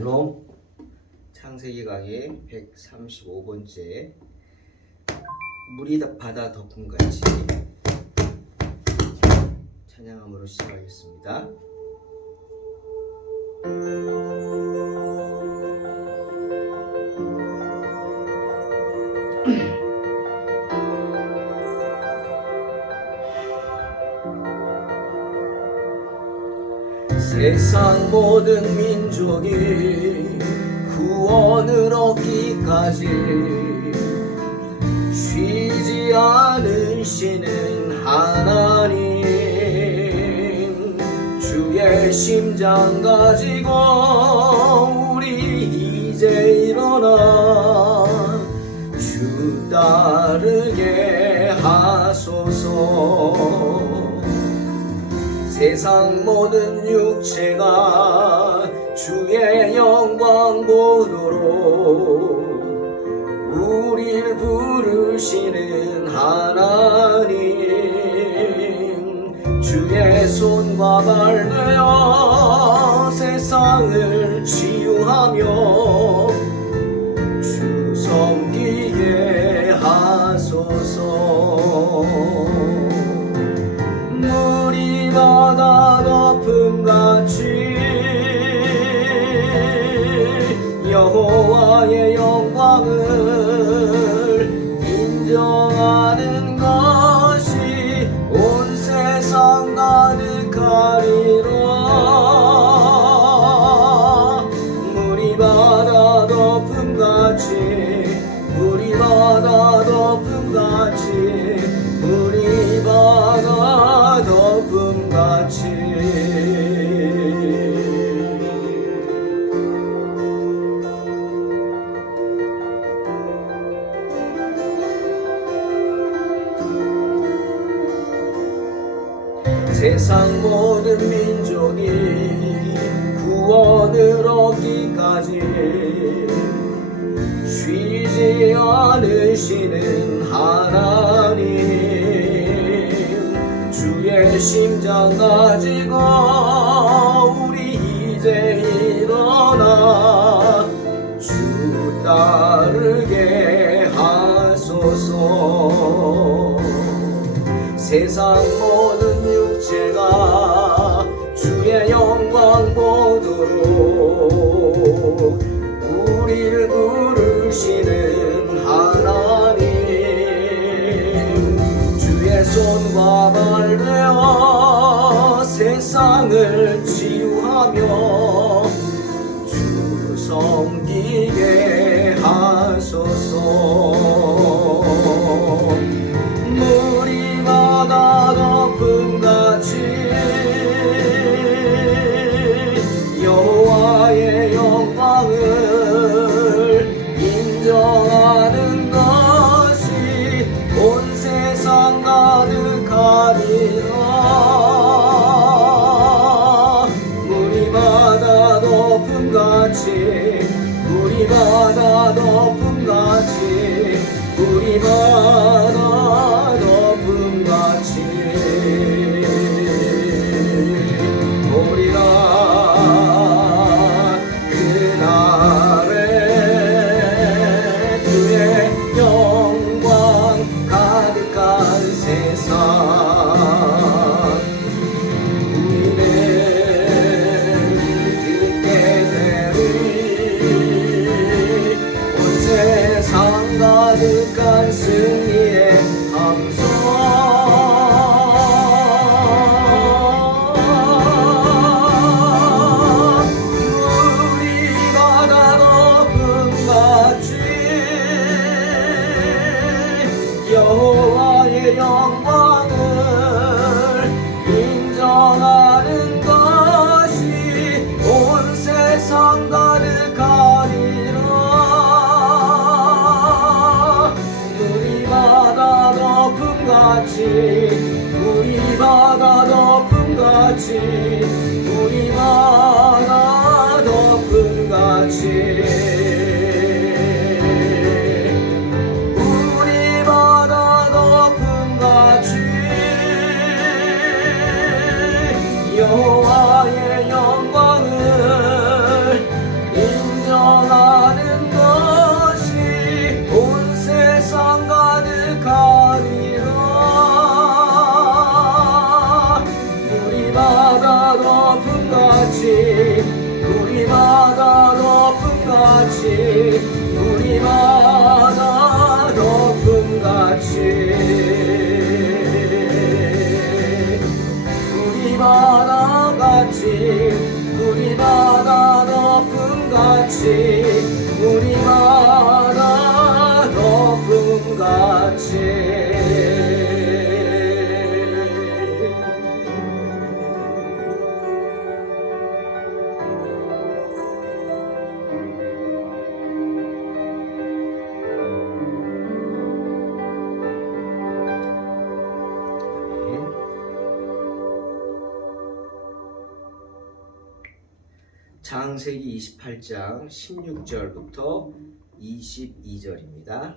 샬롬. 창세기 강의 135번째 물이 바다 덮음같이 찬양함으로 시작하겠습니다. 세상 모든 민족이 구원을 얻기까지 쉬지 않으시는 하나님, 주의 심장 가지고 우리 이제 일어나 주 따르게 하소서. 세상 모든 육체가 주의 영광 보도록 우리를 부르시는 하나님, 주의 손과 발 되어 세상을 치유하며 주 섬기게 하소서. 물이 바다 덮음같이 여호와의 영광을 인정하는 것이 온 세상 가득하리라. 물이 바다 덮음같이, 물이 바다 덮음같이, 물이 바다 덮음같이. 세상 모든 민족이 구원을 얻기까지 쉬지 않으시는 하나님, 주의 심장 가지고 우리 이제 일어나 주 따르게 하소서. 세상 모든 육체가 주의 영광 보도록 우리를 부르시는 하나님, 주의 손과 발 되어 세상을 치유하며 주 섬기게 하소서. 물이 바다 덮음같이 여호와의 영광을 인정하는 것이 온 세상 가득하리라. 물이 바다 덮음같이, 물이 바다 덮음같이, 물이 바다 덮음같이 오리라. 그날에 주의 영광 가득한 세상, 우리는 듣게 되리. 온 세상 가득한 승리의 함성, 물이 바다 덮음같이 여호와의 영광을 인정하는 것이 온 세상 가득하리라. 물이 바다 덮음같이, 물이 바다 덮음같이, 물이 바다 덮음같이, 물이 바다 덮음같이 여호와의 영광을 같이 우리 바다 덮음 같이 우리 바다 덮음 같이 우리 바다 같이 우리 바다 덮음 같이 우리 바다 덮음 같이 창세기 28장 16절부터 22절입니다.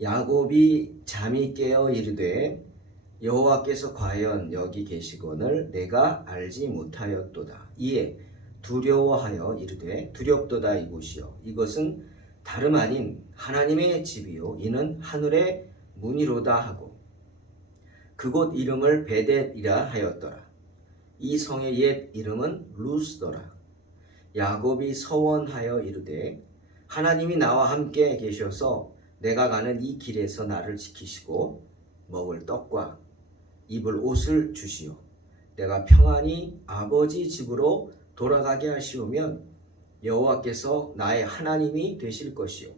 야곱이 잠이 깨어 이르되 여호와께서 과연 여기 계시거늘 내가 알지 못하였도다. 이에 두려워하여 이르되 두렵도다 이곳이여 이것은 다름 아닌 하나님의 집이요 이는 하늘의 문이로다 하고 그곳 이름을 베델이라 하였더라. 이 성의 옛 이름은 루스더라. 야곱이 서원하여 이르되 하나님이 나와 함께 계셔서 내가 가는 이 길에서 나를 지키시고 먹을 떡과 입을 옷을 주시오. 내가 평안히 아버지 집으로 돌아가게 하시오면 여호와께서 나의 하나님이 되실 것이요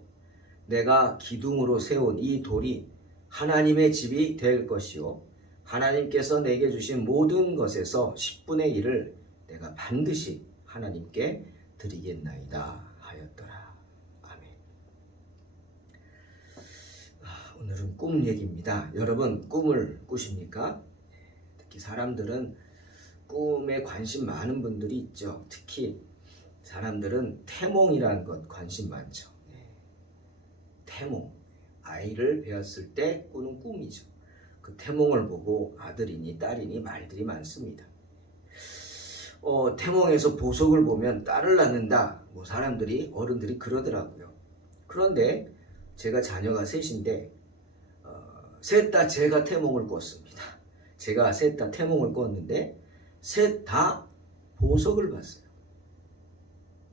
내가 기둥으로 세운 이 돌이 하나님의 집이 될 것이요 하나님께서 내게 주신 모든 것에서 10분의 1을 내가 반드시 하나님께 드리겠나이다 하였더라. 아멘. 오늘은 꿈 얘기입니다. 여러분 꿈을 꾸십니까? 특히 사람들은 꿈에 관심 많은 분들이 있죠. 특히 사람들은 태몽이라는 것 관심 많죠. 태몽, 아이를 배웠을 때 꾸는 꿈이죠. 그 태몽을 보고 아들이니 딸이니 말들이 많습니다. 태몽에서 보석을 보면 딸을 낳는다. 사람들이 어른들이 그러더라고요. 그런데 제가 자녀가 셋인데 셋 다 제가 태몽을 꿨습니다. 제가 셋 다 태몽을 꿨는데 셋 다 보석을 봤어요.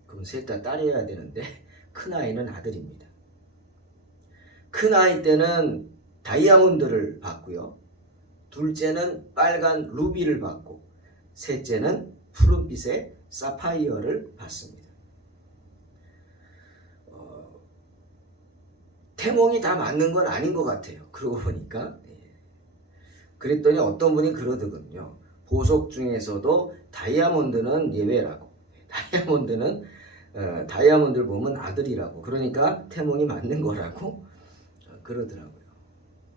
그럼 셋 다 딸이어야 되는데 큰 아이는 아들입니다. 큰 아이 때는 다이아몬드를 봤고요. 둘째는 빨간 루비를 봤고 셋째는 푸른빛의 사파이어를 봤습니다. 태몽이 다 맞는 건 아닌 것 같아요. 그러고 보니까 그랬더니 어떤 분이 그러더군요. 보석 중에서도 다이아몬드는 예외라고. 다이아몬드를 보면 아들이라고. 그러니까 태몽이 맞는 거라고 그러더라고요.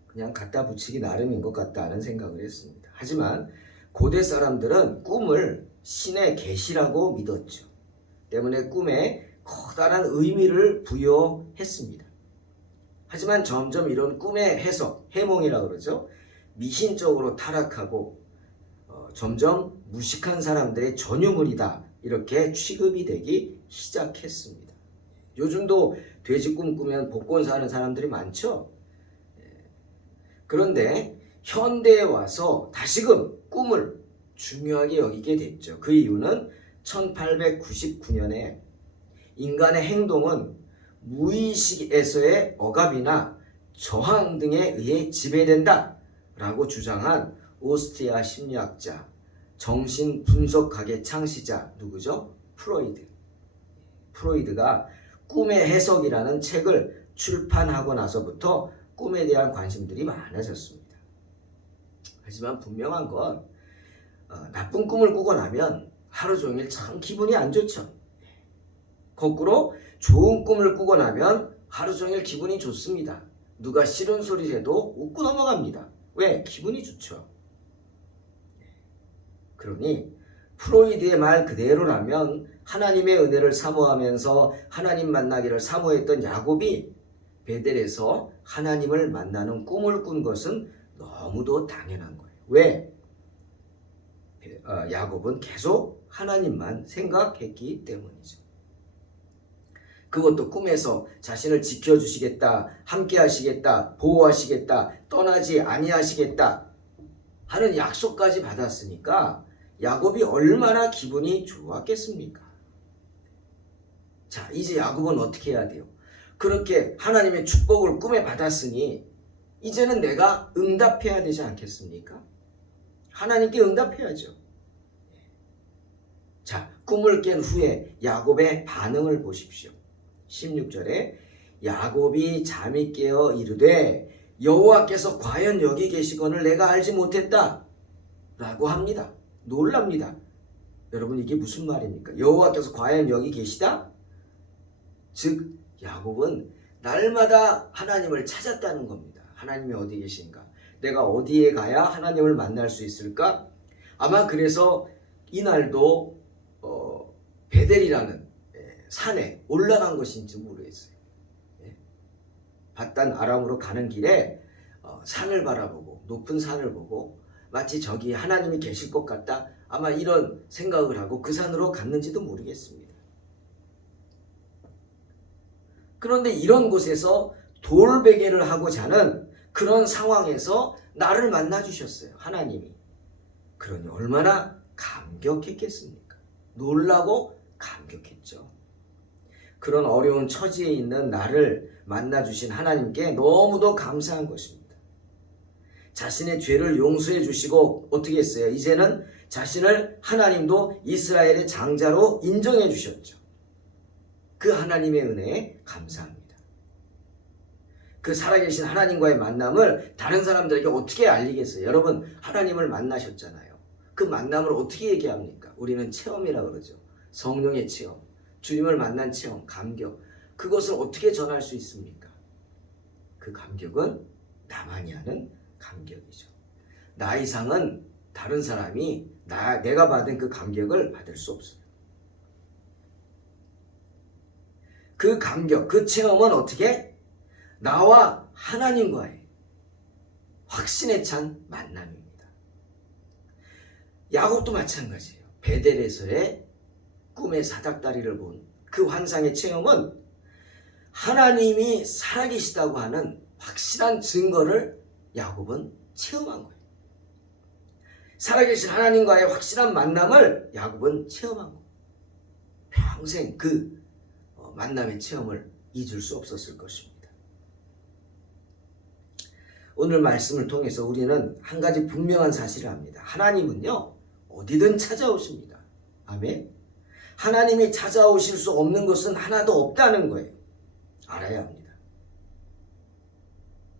그냥 갖다 붙이기 나름인 것 같다는 생각을 했습니다. 하지만 고대 사람들은 꿈을 신의 계시라고 믿었죠. 때문에 꿈에 커다란 의미를 부여했습니다. 하지만 점점 이런 꿈의 해석, 해몽이라고 그러죠. 미신적으로 타락하고 점점 무식한 사람들의 전유물이다. 이렇게 취급이 되기 시작했습니다. 요즘도 돼지 꿈 꾸면 복권 사는 사람들이 많죠. 그런데 현대에 와서 다시금 꿈을 중요하게 여기게 됐죠. 그 이유는 1899년에 인간의 행동은 무의식에서의 억압이나 저항 등에 의해 지배된다 라고 주장한 오스트리아 심리학자, 정신분석학의 창시자 누구죠? 프로이드. 프로이드가 꿈의 해석이라는 책을 출판하고 나서부터 꿈에 대한 관심들이 많아졌습니다. 하지만 분명한 건 나쁜 꿈을 꾸고 나면 하루 종일 참 기분이 안 좋죠. 거꾸로 좋은 꿈을 꾸고 나면 하루 종일 기분이 좋습니다. 누가 싫은 소리를 해도 웃고 넘어갑니다. 왜? 기분이 좋죠. 그러니 프로이드의 말 그대로라면 하나님의 은혜를 사모하면서 하나님 만나기를 사모했던 야곱이 베델에서 하나님을 만나는 꿈을 꾼 것은 너무도 당연한 거예요. 왜? 야곱은 계속 하나님만 생각했기 때문이죠. 그것도 꿈에서 자신을 지켜주시겠다, 함께하시겠다, 보호하시겠다, 떠나지 아니하시겠다 하는 약속까지 받았으니까 야곱이 얼마나 기분이 좋았겠습니까? 자, 이제 야곱은 어떻게 해야 돼요? 그렇게 하나님의 축복을 꿈에 받았으니 이제는 내가 응답해야 되지 않겠습니까? 하나님께 응답해야죠. 자, 꿈을 깬 후에 야곱의 반응을 보십시오. 16절에 야곱이 잠이 깨어 이르되 여호와께서 과연 여기 계시거늘 내가 알지 못했다 라고 합니다. 놀랍니다. 여러분, 이게 무슨 말입니까? 여호와께서 과연 여기 계시다? 즉 야곱은 날마다 하나님을 찾았다는 겁니다. 하나님이 어디 계신가? 내가 어디에 가야 하나님을 만날 수 있을까? 아마 그래서 이날도 베델이라는 산에 올라간 것인지 모르겠어요. 밧단 아람으로 가는 길에 산을 바라보고 높은 산을 보고 마치 저기 하나님이 계실 것 같다, 아마 이런 생각을 하고 그 산으로 갔는지도 모르겠습니다. 그런데 이런 곳에서 돌베개를 하고 자는 그런 상황에서 나를 만나 주셨어요, 하나님이. 그러니 얼마나 감격했겠습니까? 놀라고 감격했죠. 그런 어려운 처지에 있는 나를 만나 주신 하나님께 너무도 감사한 것입니다. 자신의 죄를 용서해 주시고 어떻게 했어요? 이제는 자신을 하나님도 이스라엘의 장자로 인정해 주셨죠. 그 하나님의 은혜에 감사합니다. 그 살아계신 하나님과의 만남을 다른 사람들에게 어떻게 알리겠어요? 여러분, 하나님을 만나셨잖아요. 그 만남을 어떻게 얘기합니까? 우리는 체험이라고 그러죠. 성령의 체험, 주님을 만난 체험, 감격. 그것을 어떻게 전할 수 있습니까? 그 감격은 나만이 아는 감격이죠. 나 이상은 다른 사람이 내가 받은 그 감격을 받을 수 없어요. 그 감격, 그 체험은 어떻게? 나와 하나님과의 확신에 찬 만남입니다. 야곱도 마찬가지예요. 베델에서의 꿈의 사닥다리를 본 그 환상의 체험은 하나님이 살아계시다고 하는 확실한 증거를 야곱은 체험한 거예요. 살아계신 하나님과의 확실한 만남을 야곱은 체험한 거예요. 평생 그 만남의 체험을 잊을 수 없었을 것입니다. 오늘 말씀을 통해서 우리는 한 가지 분명한 사실을 압니다. 하나님은요, 어디든 찾아오십니다. 아멘. 하나님이 찾아오실 수 없는 것은 하나도 없다는 거예요. 알아야 합니다.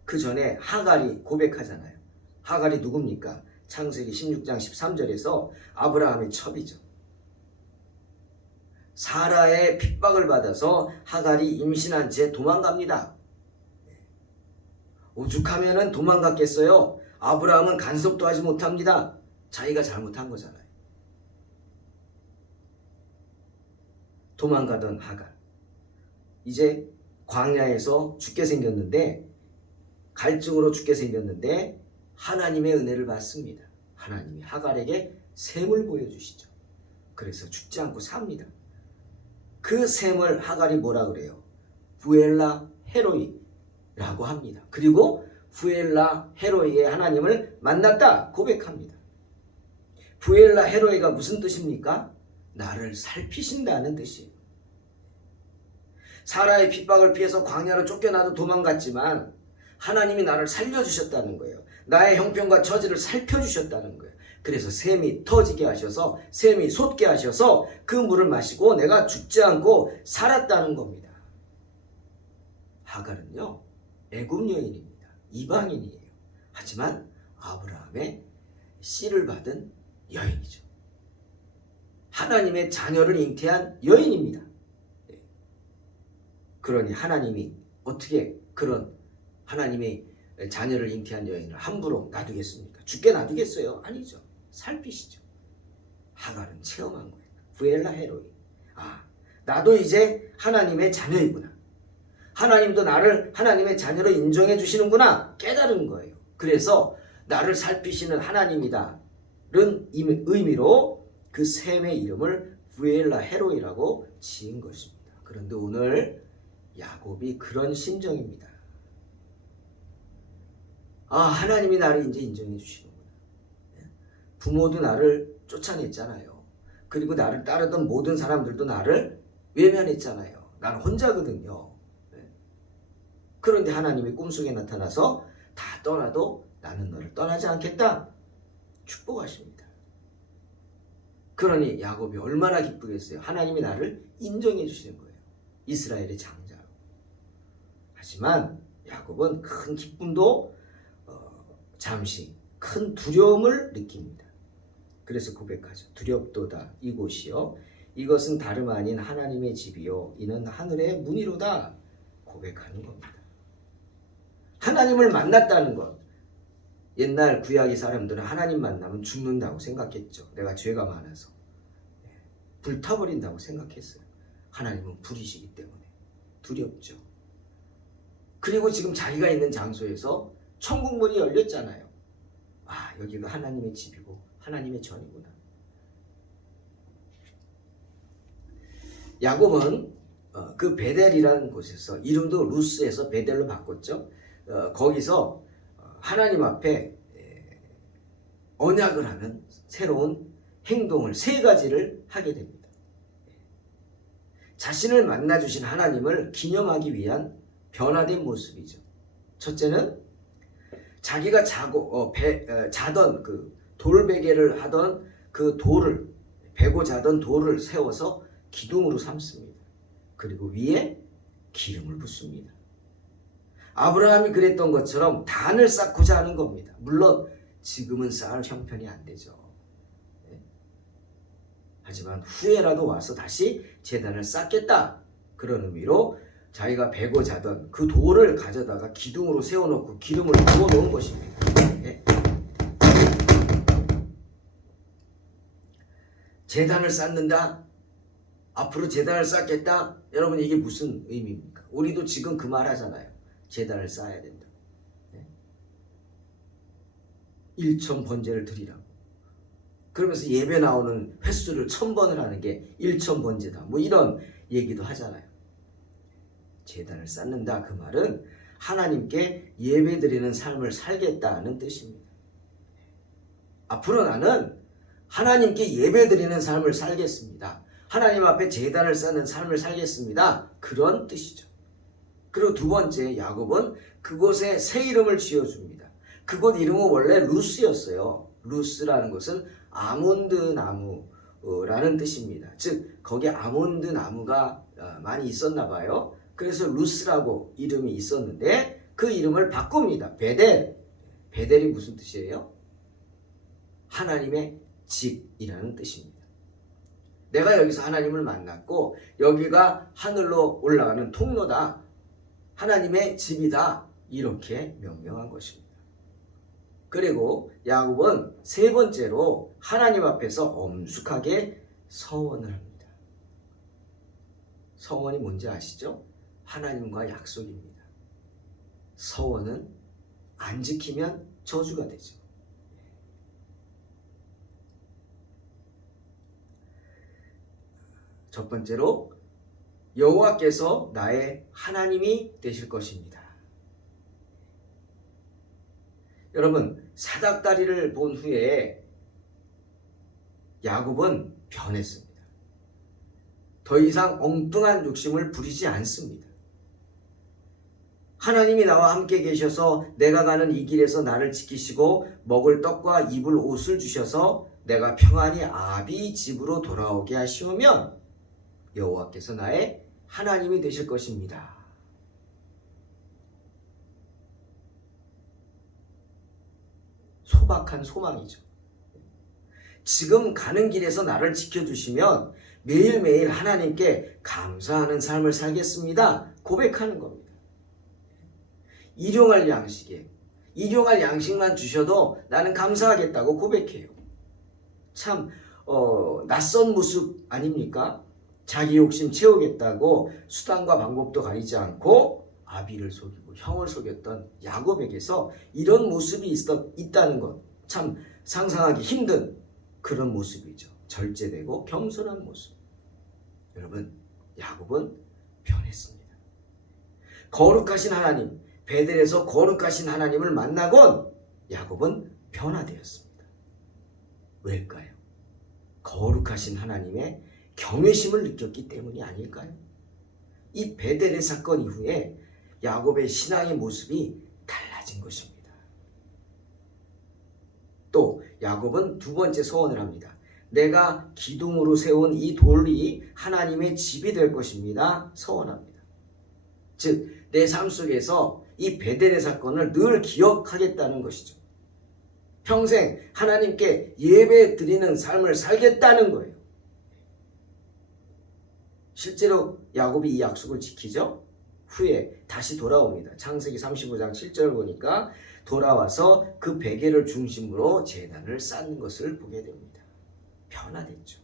그 전에 하갈이 고백하잖아요. 하갈이 누굽니까? 창세기 16장 13절에서 아브라함의 첩이죠. 사라의 핍박을 받아서 하갈이 임신한 채 도망갑니다. 오죽하면은 도망갔겠어요? 아브라함은 간섭도 하지 못합니다. 자기가 잘못한 거잖아요. 도망가던 하갈. 이제 광야에서 죽게 생겼는데, 갈증으로 죽게 생겼는데 하나님의 은혜를 받습니다. 하나님이 하갈에게 샘을 보여주시죠. 그래서 죽지 않고 삽니다. 그 샘을 하갈이 뭐라 그래요? 부엘라 헤로이라고 합니다. 그리고 부엘라 헤로이의 하나님을 만났다 고백합니다. 부엘라 헤로이가 무슨 뜻입니까? 나를 살피신다는 뜻이에요. 사라의 핍박을 피해서 광야로 쫓겨나도 도망갔지만 하나님이 나를 살려주셨다는 거예요. 나의 형편과 처지를 살펴주셨다는 거예요. 그래서 샘이 터지게 하셔서, 샘이 솟게 하셔서 그 물을 마시고 내가 죽지 않고 살았다는 겁니다. 하갈은요, 애굽 여인입니다. 이방인이에요. 하지만 아브라함의 씨를 받은 여인이죠. 하나님의 자녀를 잉태한 여인입니다. 그러니 하나님이 어떻게 그런 하나님의 자녀를 잉태한 여인을 함부로 놔두겠습니까? 죽게 놔두겠어요? 아니죠. 살피시죠. 하갈은 체험한 거예요. 부엘라 헤로이. 아, 나도 이제 하나님의 자녀이구나. 하나님도 나를 하나님의 자녀로 인정해 주시는구나. 깨달은 거예요. 그래서 나를 살피시는 하나님이다는 의미로 그 샘의 이름을 부엘라 헤로이라고 지은 것입니다. 그런데 오늘 야곱이 그런 심정입니다. 아, 하나님이 나를 이제 인정해 주시는구나. 부모도 나를 쫓아냈잖아요. 그리고 나를 따르던 모든 사람들도 나를 외면했잖아요. 난 혼자거든요. 그런데 하나님이 꿈속에 나타나서 다 떠나도 나는 너를 떠나지 않겠다. 축복하십니다. 그러니 야곱이 얼마나 기쁘겠어요. 하나님이 나를 인정해 주시는 거예요. 이스라엘의 장자로. 하지만 야곱은 큰 기쁨도 잠시 큰 두려움을 느낍니다. 그래서 고백하죠. 두렵도다 이곳이요 이것은 다름 아닌 하나님의 집이요 이는 하늘의 문이로다 고백하는 겁니다. 하나님을 만났다는 것. 옛날 구약의 사람들은 하나님 만나면 죽는다고 생각했죠. 내가 죄가 많아서 불타버린다고 생각했어요. 하나님은 불이시기 때문에 두렵죠. 그리고 지금 자기가 있는 장소에서 천국 문이 열렸잖아요. 아, 여기가 하나님의 집이고 하나님의 전이구나. 야곱은 그 베델이라는 곳에서 이름도 루스에서 베델로 바꿨죠. 거기서 하나님 앞에 언약을 하는 새로운 행동을 세 가지를 하게 됩니다. 자신을 만나주신 하나님을 기념하기 위한 변화된 모습이죠. 첫째는 자기가 자던 그 돌베개를 하던 그 돌을 베고 자던 돌을 세워서 기둥으로 삼습니다. 그리고 위에 기름을 붓습니다. 아브라함이 그랬던 것처럼 단을 쌓고자 하는 겁니다. 물론 지금은 쌓을 형편이 안 되죠. 하지만 후에라도 와서 다시 제단을 쌓겠다. 그런 의미로 자기가 베고 자던 그 돌을 가져다가 기둥으로 세워놓고 기름을 부어놓은 것입니다. 제단을 쌓는다. 앞으로 제단을 쌓겠다. 여러분 이게 무슨 의미입니까? 우리도 지금 그 말 하잖아요. 제단을 쌓아야 된다. 1천 번제를 드리라고. 그러면서 예배 나오는 횟수를 1000번을 하는 게 1천 번제다. 뭐 이런 얘기도 하잖아요. 제단을 쌓는다. 그 말은 하나님께 예배 드리는 삶을 살겠다는 뜻입니다. 앞으로 나는 하나님께 예배 드리는 삶을 살겠습니다. 하나님 앞에 제단을 쌓는 삶을 살겠습니다. 그런 뜻이죠. 그리고 두 번째, 야곱은 그곳에 새 이름을 지어줍니다. 그곳 이름은 원래 루스였어요. 루스라는 것은 아몬드 나무라는 뜻입니다. 즉 거기 아몬드 나무가 많이 있었나 봐요. 그래서 루스라고 이름이 있었는데 그 이름을 바꿉니다. 베델. 베델이 무슨 뜻이에요? 하나님의 집이라는 뜻입니다. 내가 여기서 하나님을 만났고 여기가 하늘로 올라가는 통로다. 하나님의 집이다. 이렇게 명명한 것입니다. 그리고 야곱은 세 번째로 하나님 앞에서 엄숙하게 서원을 합니다. 서원이 뭔지 아시죠? 하나님과 약속입니다. 서원은 안 지키면 저주가 되죠. 첫 번째로 여호와께서 나의 하나님이 되실 것입니다. 여러분 사닥다리를 본 후에 야곱은 변했습니다. 더 이상 엉뚱한 욕심을 부리지 않습니다. 하나님이 나와 함께 계셔서 내가 가는 이 길에서 나를 지키시고 먹을 떡과 입을 옷을 주셔서 내가 평안히 아비 집으로 돌아오게 하시오면 여호와께서 나의 하나님이 되실 것입니다. 소박한 소망이죠. 지금 가는 길에서 나를 지켜주시면 매일매일 하나님께 감사하는 삶을 살겠습니다. 고백하는 겁니다. 일용할 양식만 주셔도 나는 감사하겠다고 고백해요. 참 낯선 모습 아닙니까? 자기 욕심 채우겠다고 수단과 방법도 가리지 않고 아비를 속이고 형을 속였던 야곱에게서 이런 모습이 있다는 것 참 상상하기 힘든 그런 모습이죠. 절제되고 겸손한 모습. 여러분 야곱은 변했습니다. 거룩하신 하나님, 베델에서 거룩하신 하나님을 만나곤 야곱은 변화되었습니다. 왜일까요? 거룩하신 하나님의 경외심을 느꼈기 때문이 아닐까요? 이 베델의 사건 이후에 야곱의 신앙의 모습이 달라진 것입니다. 또 야곱은 두 번째 소원을 합니다. 내가 기둥으로 세운 이 돌이 하나님의 집이 될 것입니다. 소원합니다. 즉, 내 삶 속에서 이 베델의 사건을 늘 기억하겠다는 것이죠. 평생 하나님께 예배 드리는 삶을 살겠다는 거예요. 실제로 야곱이 이 약속을 지키죠. 후에 다시 돌아옵니다. 창세기 35장 7절 보니까 돌아와서 그 베개를 중심으로 제단을 쌓는 것을 보게 됩니다. 변화됐죠.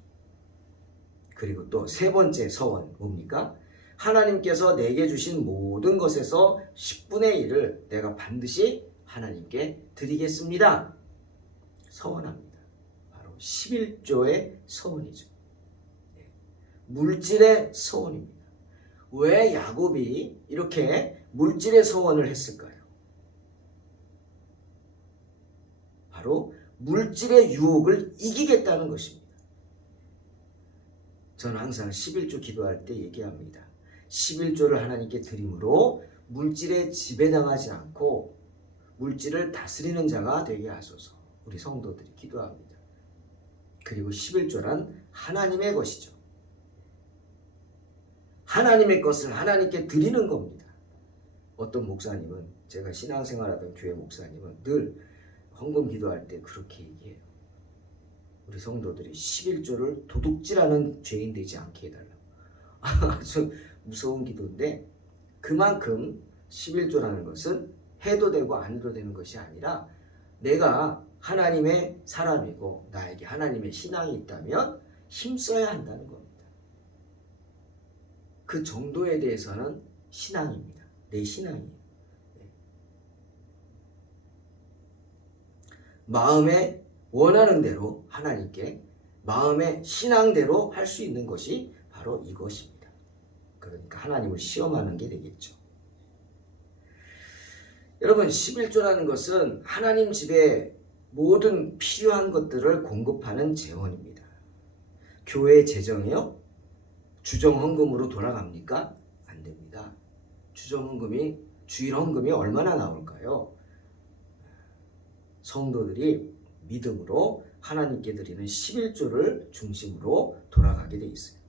그리고 또 세 번째 서원 뭡니까? 하나님께서 내게 주신 모든 것에서 10분의 1을 내가 반드시 하나님께 드리겠습니다. 서원합니다. 바로 11조의 서원이죠. 물질의 서원입니다. 왜 야곱이 이렇게 물질의 서원을 했을까요? 바로 물질의 유혹을 이기겠다는 것입니다. 저는 항상 11조 기도할 때 얘기합니다. 11조를 하나님께 드림으로 물질에 지배당하지 않고 물질을 다스리는 자가 되게 하소서. 우리 성도들이 기도합니다. 그리고 11조란 하나님의 것이죠. 하나님의 것을 하나님께 드리는 겁니다. 어떤 목사님은, 제가 신앙생활하던 교회 목사님은 늘 헌금 기도할 때 그렇게 얘기해요. 우리 성도들이 11조를 도둑질하는 죄인 되지 않게 해달라고. 아주 무서운 기도인데, 그만큼 11조라는 것은 해도 되고 안 해도 되는 것이 아니라 내가 하나님의 사람이고 나에게 하나님의 신앙이 있다면 힘써야 한다는 겁니다. 그 정도에 대해서는 신앙입니다. 내 신앙이에요. 마음에 원하는 대로 하나님께 마음의 신앙대로 할 수 있는 것이 바로 이것입니다. 그러니까 하나님을 시험하는 게 되겠죠. 여러분, 11조라는 것은 하나님 집에 모든 필요한 것들을 공급하는 재원입니다. 교회의 재정이요? 주정헌금으로 돌아갑니까? 안 됩니다. 주정헌금이, 주일헌금이 얼마나 나올까요? 성도들이 믿음으로 하나님께 드리는 11조를 중심으로 돌아가게 돼 있어요.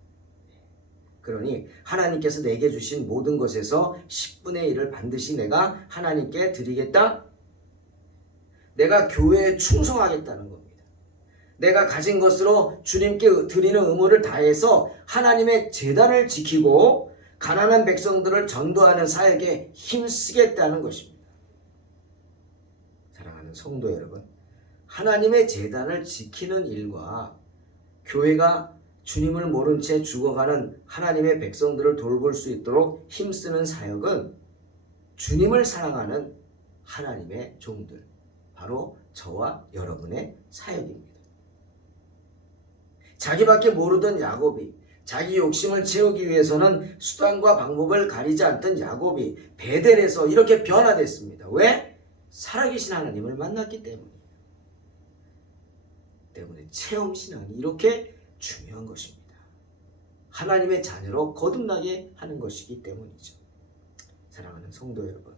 그러니 하나님께서 내게 주신 모든 것에서 10분의 1을 반드시 내가 하나님께 드리겠다. 내가 교회에 충성하겠다는 겁니다. 내가 가진 것으로 주님께 드리는 의무를 다해서 하나님의 제단을 지키고 가난한 백성들을 전도하는 사역에 힘쓰겠다는 것입니다. 사랑하는 성도 여러분, 하나님의 제단을 지키는 일과 교회가 주님을 모른 채 죽어가는 하나님의 백성들을 돌볼 수 있도록 힘쓰는 사역은 주님을 사랑하는 하나님의 종들, 바로 저와 여러분의 사역입니다. 자기밖에 모르던 야곱이, 자기 욕심을 채우기 위해서는 수단과 방법을 가리지 않던 야곱이 베델에서 이렇게 변화됐습니다. 왜? 살아계신 하나님을 만났기 때문이에요. 때문에 체험신앙이 이렇게 중요한 것입니다. 하나님의 자녀로 거듭나게 하는 것이기 때문이죠. 사랑하는 성도 여러분,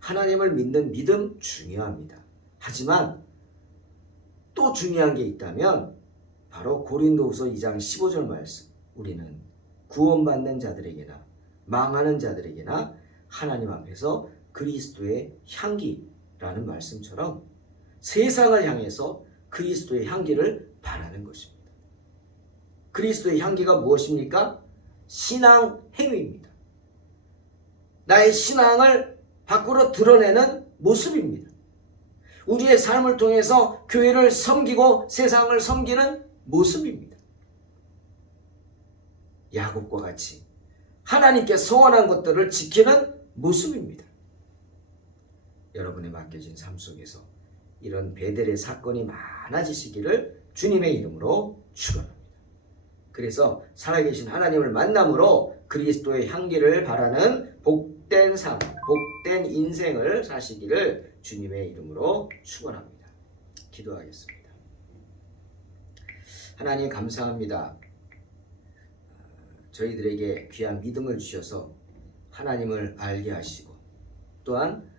하나님을 믿는 믿음 중요합니다. 하지만 또 중요한 게 있다면 바로 고린도후서 2장 15절 말씀, 우리는 구원받는 자들에게나 망하는 자들에게나 하나님 앞에서 그리스도의 향기라는 말씀처럼 세상을 향해서 그리스도의 향기를 바라는 것입니다. 그리스도의 향기가 무엇입니까? 신앙 행위입니다. 나의 신앙을 밖으로 드러내는 모습입니다. 우리의 삶을 통해서 교회를 섬기고 세상을 섬기는 모습입니다. 야곱과 같이 하나님께 소원한 것들을 지키는 모습입니다. 여러분의 맡겨진 삶 속에서 이런 베델의 사건이 많아지시기를 주님의 이름으로 축원합니다. 그래서 살아계신 하나님을 만남으로 그리스도의 향기를 바라는 복된 삶, 복된 인생을 사시기를 주님의 이름으로 축원합니다. 기도하겠습니다. 하나님 감사합니다. 저희들에게 귀한 믿음을 주셔서 하나님을 알게 하시고 또한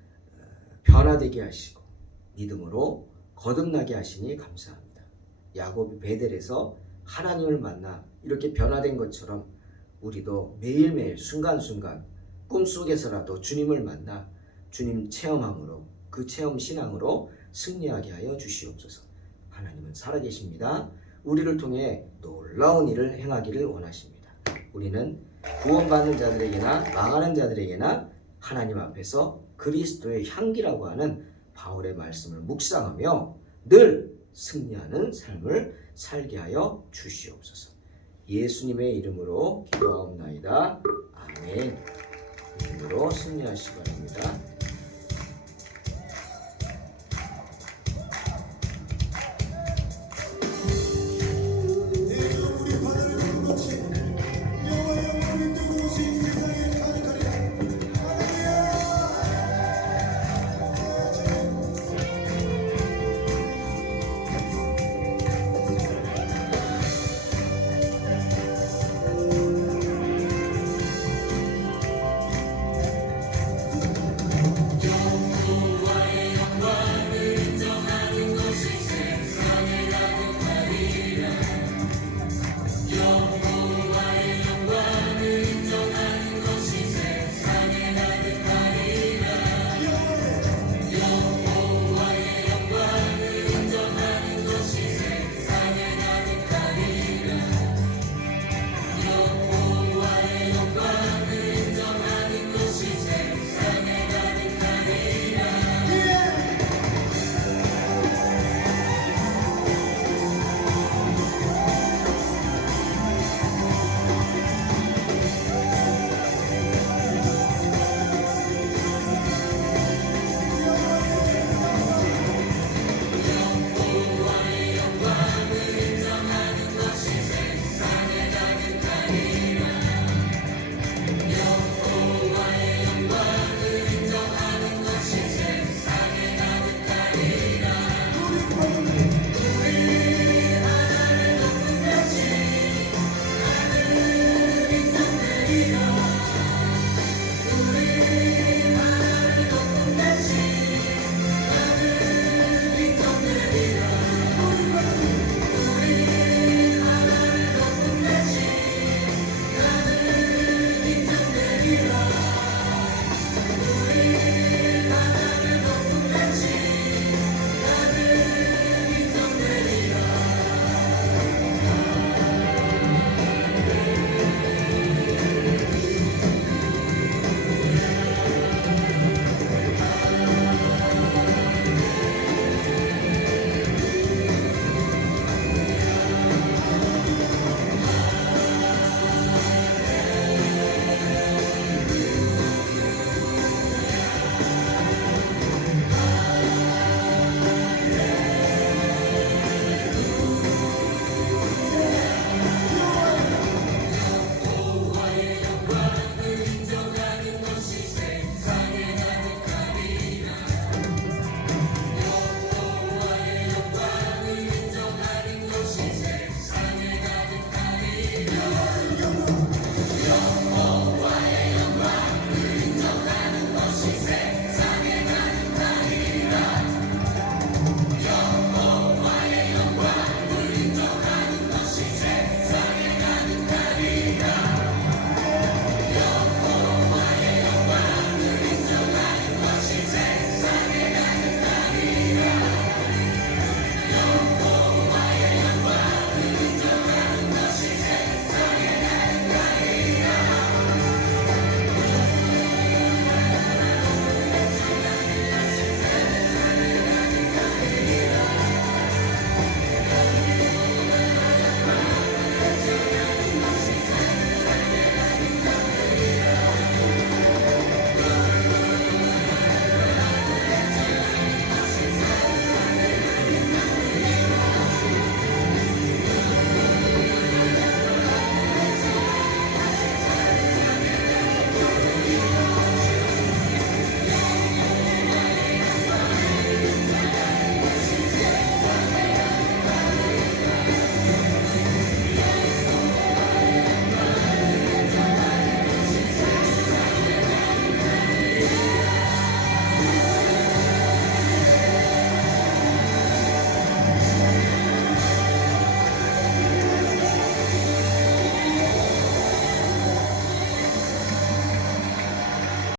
변화되게 하시고 믿음으로 거듭나게 하시니 감사합니다. 야곱이 베델에서 하나님을 만나 이렇게 변화된 것처럼 우리도 매일매일 순간순간 꿈속에서라도 주님을 만나 주님 체험함으로 그 체험 신앙으로 승리하게 하여 주시옵소서. 하나님은 살아계십니다. 우리를 통해 놀라운 일을 행하기를 원하십니다. 우리는 구원받는 자들에게나 망하는 자들에게나 하나님 앞에서 그리스도의 향기라고 하는 바울의 말씀을 묵상하며 늘 승리하는 삶을 살게 하여 주시옵소서. 예수님의 이름으로 기도하옵나이다. 아멘. 이름으로 승리하시기 바랍니다.